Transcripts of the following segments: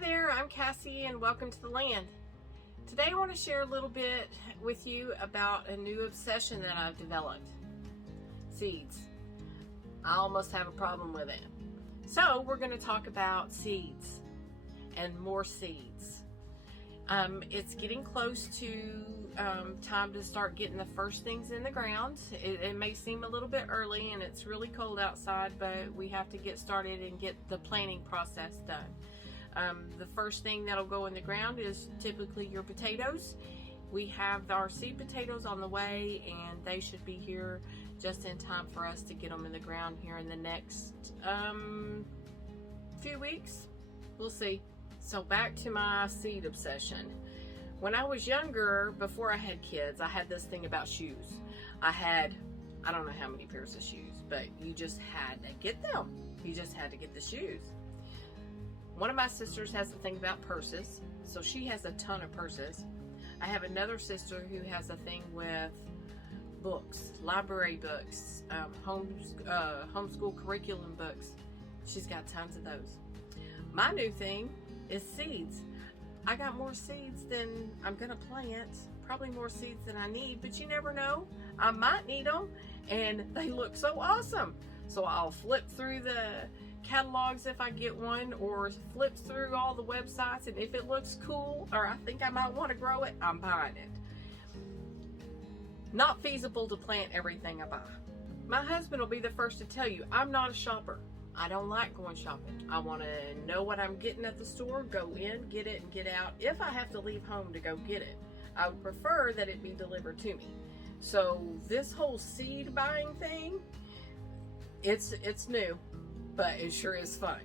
Hi there, I'm Cassie and welcome to the land. Today I want to share a little bit with you about a new obsession that I've developed. Seeds. I almost have a problem with it. So we're going to talk about seeds and more seeds. It's getting close to time to start getting the first things in the ground. It may seem a little bit early and it's really cold outside, but we have to get started and get the planting process done. The first thing that'll go in the ground is typically your potatoes. We have our seed potatoes on the way and they should be here just in time for us to get them in the ground here in the next few weeks. We'll see. So back to my seed obsession. When I was younger, before I had kids, I had this thing about shoes. I don't know how many pairs of shoes, but you just had to get them. You just had to get the shoes. One of my sisters has a thing about purses, so she has a ton of purses. I have another sister who has a thing with books, library books, homeschool curriculum books. She's got tons of those. My new thing is seeds. I got more seeds than I'm gonna plant, probably more seeds than I need, but you never know. I might need them, and they look so awesome. So I'll flip through the catalogs if I get one, or flip through all the websites, and if it looks cool or I think I might want to grow it, I'm buying it. Not feasible to plant everything I buy. My husband will be the first to tell you I'm not a shopper. I don't like going shopping. I want to know what I'm getting at the store, go in, get it, and get out. If I have to leave home to go get it, I would prefer that it be delivered to me. So this whole seed buying thing, it's new, but it sure is fun.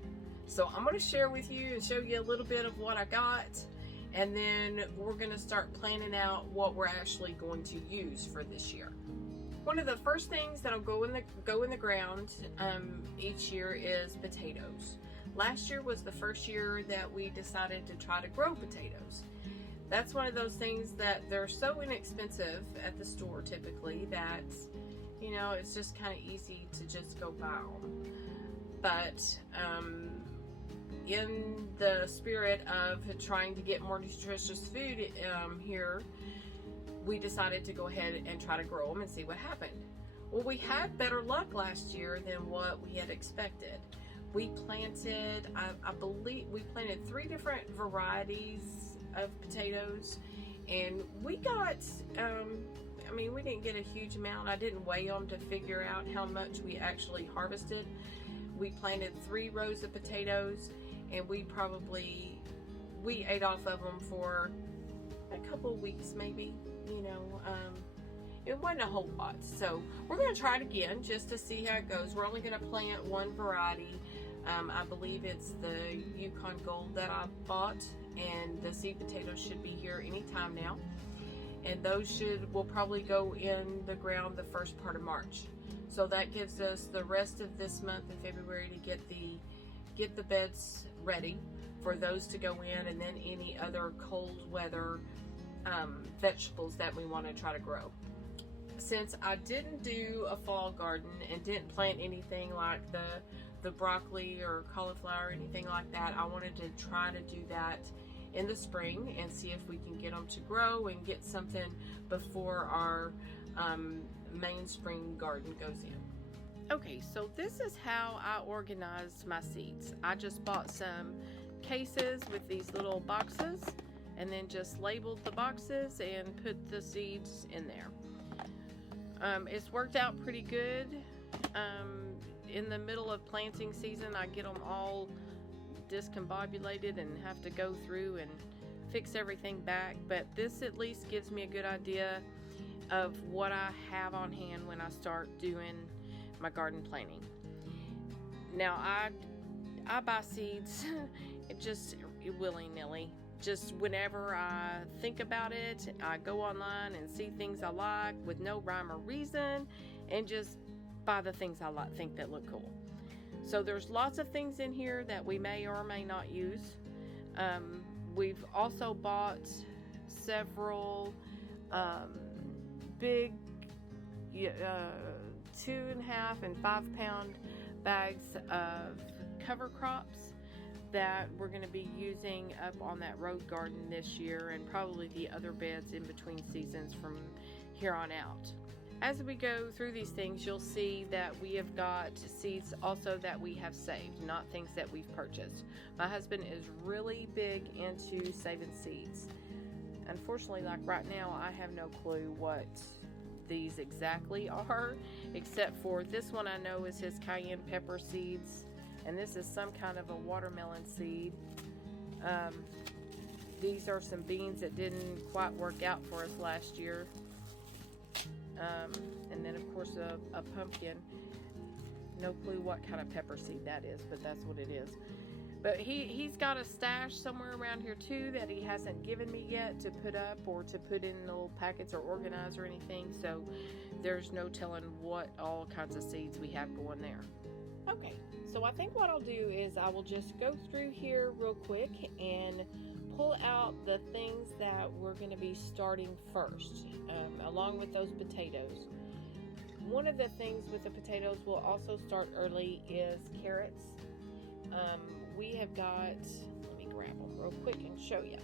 So I'm going to share with you and show you a little bit of what I got, and then we're going to start planning out what we're actually going to use for this year. One of the first things that'll go in the ground each year is potatoes. Last year was the first year that we decided to try to grow potatoes. That's one of those things that they're so inexpensive at the store typically that, you know, it's just kind of easy to just go buy them. But in the spirit of trying to get more nutritious food here, we decided to go ahead and try to grow them and see what happened. Well, we had better luck last year than what we had expected. We planted, I believe we planted 3 different varieties of potatoes, and we got, we didn't get a huge amount. I didn't weigh them to figure out how much we actually harvested. We planted 3 rows of potatoes, and we ate off of them for a couple of weeks maybe, it wasn't a whole lot. So we're going to try it again just to see how it goes. We're only going to plant 1 variety. I believe it's the Yukon Gold that I bought, and the seed potatoes should be here anytime now. And those will probably go in the ground the first part of March. So that gives us the rest of this month in February to get the beds ready for those to go in, and then any other cold weather vegetables that we want to try to grow. Since I didn't do a fall garden and didn't plant anything like the broccoli or cauliflower or anything like that, I wanted to try to do that in the spring and see if we can get them to grow and get something before our main spring garden goes in. Okay, so this is how I organized my seeds. I just bought some cases with these little boxes and then just labeled the boxes and put the seeds in there. It's worked out pretty good. In the middle of planting season, I get them all discombobulated and have to go through and fix everything back, but this at least gives me a good idea of what I have on hand when I start doing my garden planting. Now I buy seeds just willy-nilly. Just whenever I think about it, I go online and see things I like with no rhyme or reason and just buy the things I think that look cool. So there's lots of things in here that we may or may not use. We've also bought several big 2.5 and 5 pound bags of cover crops that we're going to be focusing up on that road garden this year, and probably the other beds in between seasons from here on out. As we go through these things, you'll see that we have got seeds also that we have saved, not things that we've purchased. My husband is really big into saving seeds. Unfortunately, like right now, I have no clue what these exactly are, except for this one I know is his cayenne pepper seeds, and this is some kind of a watermelon seed. These are some beans that didn't quite work out for us last year. And then of course a pumpkin. No clue what kind of pepper seed that is, but that's what it is. But he's got a stash somewhere around here too that he hasn't given me yet to put up or to put in little packets or organize or anything. So there's no telling what all kinds of seeds we have going there. Okay, so I think what I'll do is I will just go through here real quick and pull out the things that we're going to be starting first, along with those potatoes. One of the things with the potatoes we'll also start early is carrots. We have got, let me grab them real quick and show you.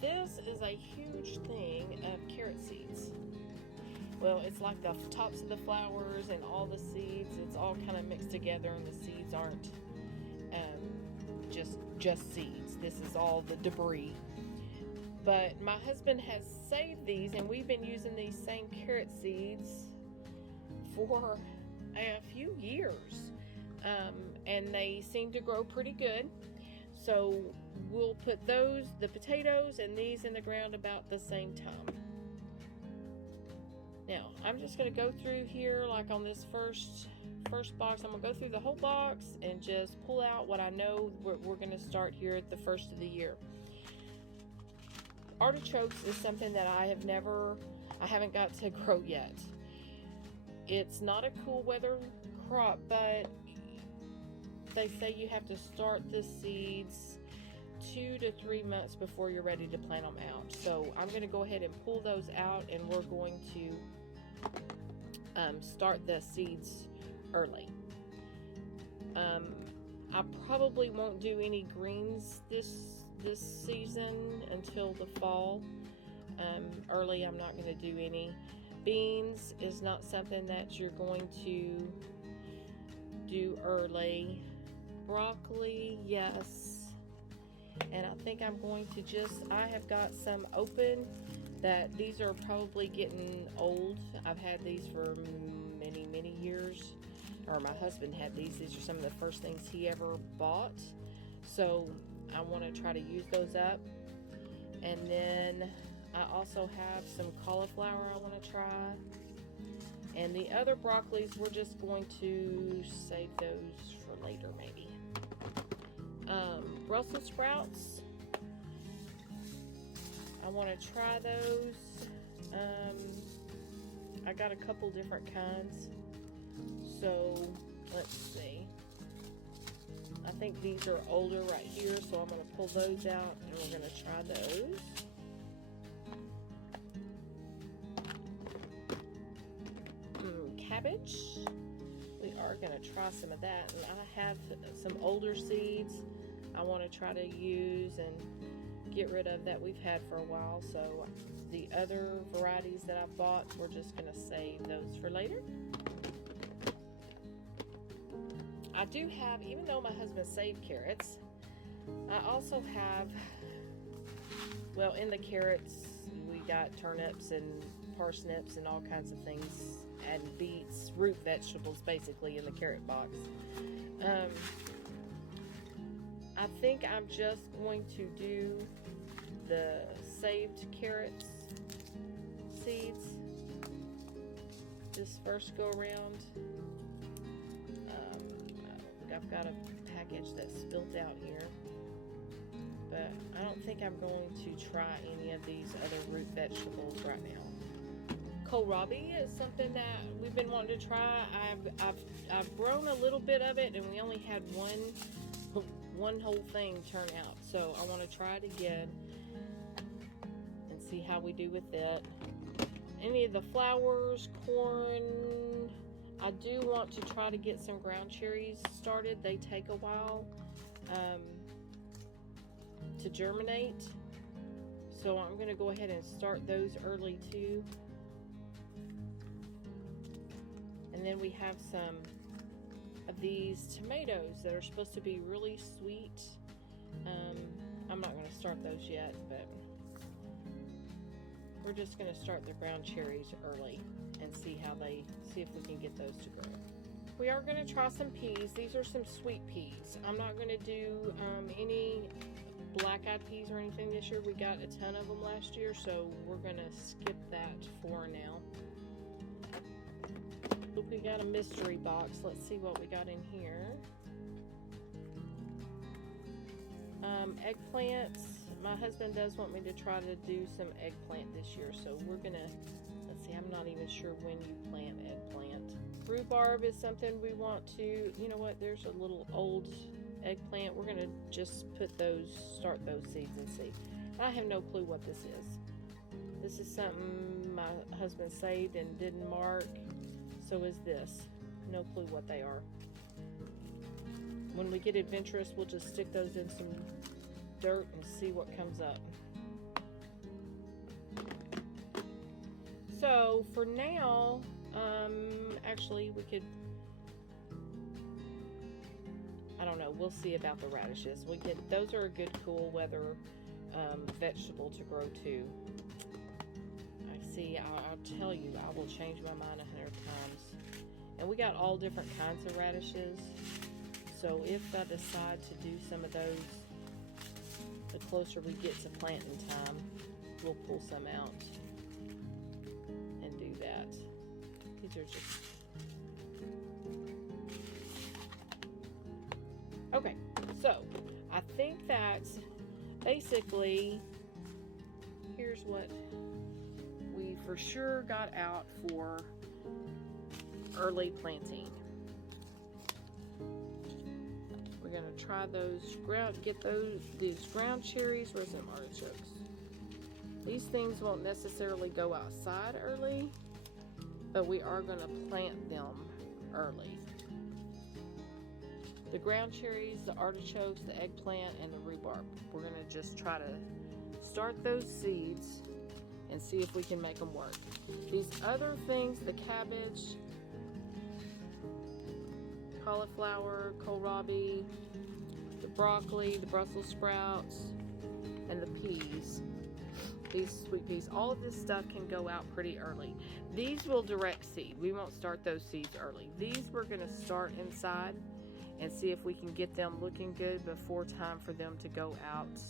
This is a huge thing of carrot seeds. Well, it's like the tops of the flowers and all the seeds, it's all kind of mixed together, and the seeds aren't just seeds. This is all the debris. But my husband has saved these, and we've been using these same carrot seeds for a few years. And they seem to grow pretty good. So we'll put the potatoes and these in the ground about the same time. Now, I'm just going to go through here, like on this first box. I'm going to go through the whole box and just pull out what I know we're going to start here at the first of the year. Artichokes is something that I haven't got to grow yet. It's not a cool weather crop, but they say you have to start the seeds 2 to 3 months before you're ready to plant them out. So I'm going to go ahead and pull those out, and we're going to start the seeds early. I probably won't do any greens this season until the fall. Early, I'm not going to do any. Beans is not something that you're going to do early. Broccoli, yes. And I think I'm going to I have got some open that these are probably getting old. I've had these for many years, or my husband had these. These are some of the first things he ever bought. So I want to try to use those up. And then I also have some cauliflower I want to try. And the other broccolis, we're just going to save those for later maybe. Brussels sprouts, I want to try those. I got a couple different kinds. So let's see. I think these are older right here, so I'm going to pull those out and we're going to try those. Cabbage. We are going to try some of that. And I have some older seeds I want to try to use and get rid of that we've had for a while. So the other varieties that I've bought, we're just going to save those for later. I do have, even though my husband saved carrots, I also have, well, in the carrots, we got turnips and parsnips and all kinds of things, and beets, root vegetables basically in the carrot box. I think I'm just going to do the saved carrots seeds this first go around. I've got a package that's spilt out here, but I don't think I'm going to try any of these other root vegetables right now. Kohlrabi is something that we've been wanting to try. I've grown a little bit of it, and we only had one whole thing turn out, so I want to try it again and see how we do with it. Any of the flowers, corn, I do want to try to get some ground cherries started. They take a while. to germinate. So I'm going to go ahead and start those early too. And then we have some of these tomatoes that are supposed to be really sweet. I'm not going to start those yet, but we're just going to start the ground cherries early and see if we can get those to grow. We are going to try some peas. These are some sweet peas. I'm not going to do any black-eyed peas or anything this year. We got a ton of them last year, so we're going to skip that for now. Look, we got a mystery box. Let's see what we got in here. Eggplants. My husband does want me to try to do some eggplant this year, so we're gonna, let's see, I'm not even sure when you plant eggplant. Rhubarb is something we want to, you know what, there's a little old eggplant. We're gonna just start those seeds and see. I have no clue what this is. This is something my husband saved and didn't mark. So is this. No clue what they are. When we get adventurous, we'll just stick those in some dirt and see what comes up. So for now, actually we could, I don't know, we'll see about the radishes. Those are a good cool weather vegetable to grow too. See, I'll tell you, I will change my mind 100 times. And we got all different kinds of radishes. So if I decide to do some of those, the closer we get to planting time, we'll pull some out and do that. These are just... Okay, so I think that basically, here's what we for sure got out for early planting. We're gonna try these ground cherries. Where's some artichokes? These things won't necessarily go outside early, but we are gonna plant them early. The ground cherries, the artichokes, the eggplant, and the rhubarb. We're gonna just try to start those seeds and see if we can make them work. These other things, the cabbage, cauliflower, kohlrabi, the broccoli, the Brussels sprouts, and the peas, these sweet peas, all of this stuff can go out pretty early. These will direct seed. We won't start those seeds early. These we're gonna start inside and see if we can get them looking good before time for them to go out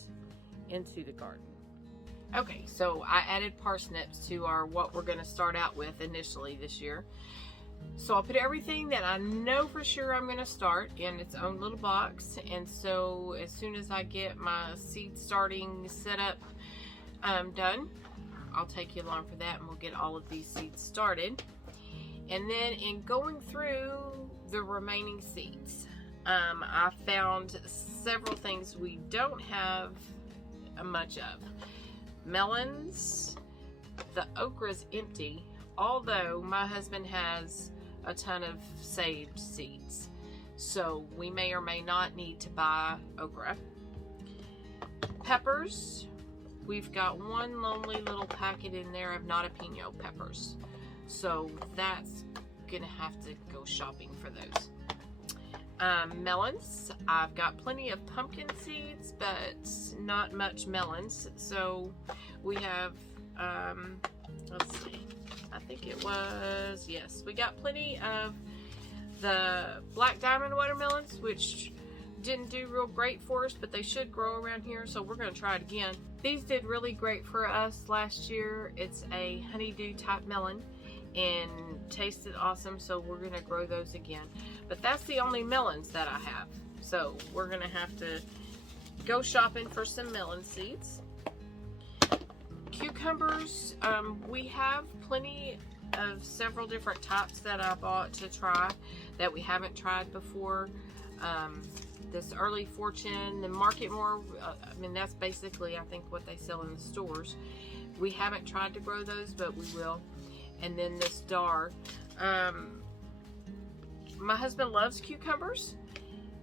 into the garden. Okay, so I added parsnips to what we're going to start out with initially this year. So I'll put everything that I know for sure I'm going to start in its own little box. And so as soon as I get my seed starting setup done, I'll take you along for that and we'll get all of these seeds started. And then in going through the remaining seeds, I found several things we don't have much of. Melons, the okra is empty, although my husband has a ton of saved seeds. So we may or may not need to buy okra. Peppers, we've got one lonely little packet in there of jalapeno peppers. So that's gonna have to go shopping for those. Melons, I've got plenty of pumpkin seeds, but not much melons. So we have, let's see, I think it was, yes, we got plenty of the Black Diamond watermelons, which didn't do real great for us, but they should grow around here, so we're going to try it again. These did really great for us last year. It's a honeydew type melon and tasted awesome, so we're going to grow those again. But that's the only melons that I have, so we're going to have to go shopping for some melon seeds. Cucumbers, we have plenty of several different types that I bought to try that we haven't tried before. This Early Fortune, the Market More, I mean, that's basically, I think, what they sell in the stores. We haven't tried to grow those, but we will. And then this Dar. My husband loves cucumbers.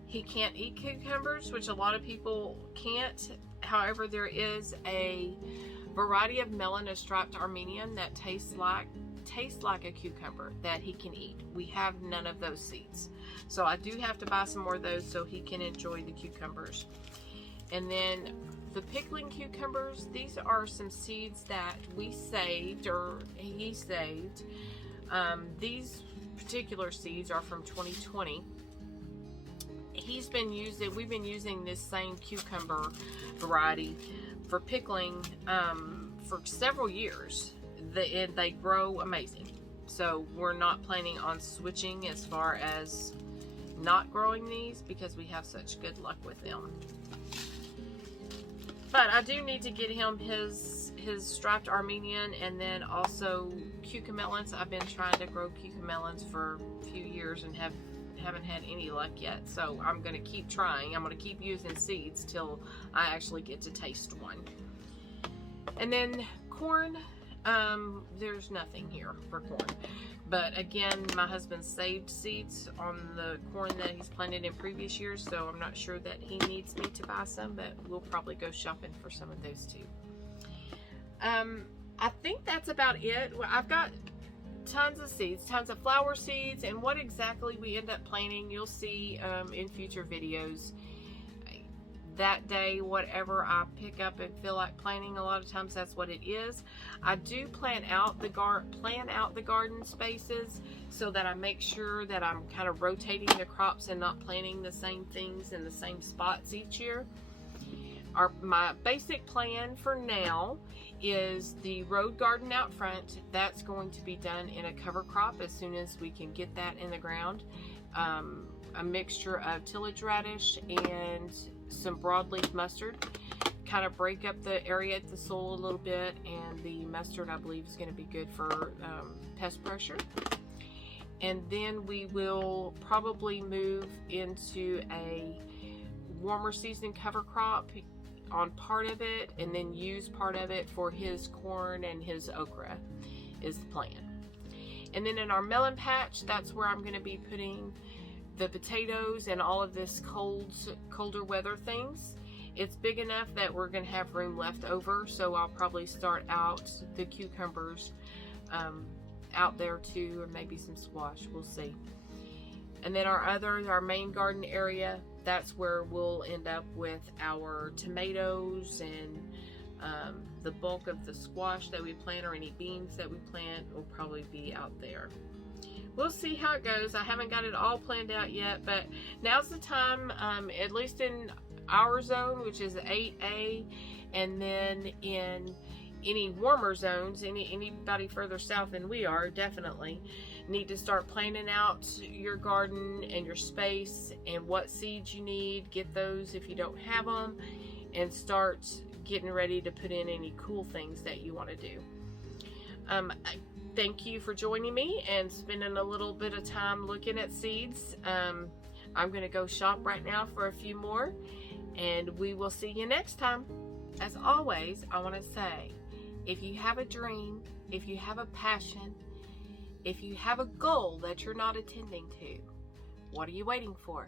He can't eat cucumbers, which a lot of people can't. However, there is a variety of melon, a striped Armenian, that tastes like a cucumber that he can eat. We have none of those seeds, so I do have to buy some more of those so he can enjoy the cucumbers. And then the pickling cucumbers, these are some seeds that we saved, or he saved. These particular seeds are from 2020. We've been using this same cucumber variety for pickling for several years. They grow amazing, so we're not planning on switching as far as not growing these, because we have such good luck with them. But I do need to get him his striped Armenian, and then also cucamelons. I've been trying to grow cucamelons for a few years and haven't had any luck yet, so I'm going to keep trying. I'm going to keep using seeds till I actually get to taste one. And then corn, there's nothing here for corn, but again, my husband saved seeds on the corn that he's planted in previous years, so I'm not sure that he needs me to buy some, but we'll probably go shopping for some of those too. I think that's about it. I've got tons of seeds, tons of flower seeds, and what exactly we end up planting, you'll see in future videos. That day, whatever I pick up and feel like planting, a lot of times that's what it is. I do plan out the garden spaces so that I make sure that I'm kind of rotating the crops and not planting the same things in the same spots each year. My basic plan for now is the road garden out front. That's going to be done in a cover crop as soon as we can get that in the ground. A mixture of tillage radish and some broadleaf mustard. Kind of break up the area at the soil a little bit, and the mustard, I believe, is going to be good for pest pressure. And then we will probably move into a warmer season cover crop on part of it, and then use part of it for his corn and his okra is the plan. And then in our melon patch, that's where I'm going to be putting the potatoes and all of this colder weather things. It's big enough that we're going to have room left over, so I'll probably start out the cucumbers out there too, or maybe some squash, we'll see. And then our main garden area, that's where we'll end up with our tomatoes, and the bulk of the squash that we plant, or any beans that we plant, will probably be out there. We'll see how it goes. I haven't got it all planned out yet, but now's the time, at least in our zone, which is 8A, and then in any warmer zones, anybody further south than we are, definitely need to start planning out your garden and your space and what seeds you need. Get those if you don't have them, and start getting ready to put in any cool things that you want to do. Thank you for joining me and spending a little bit of time looking at seeds. I'm going to go shop right now for a few more, and we will see you next time. As always, I want to say, if you have a dream, if you have a passion, if you have a goal that you're not attending to, what are you waiting for?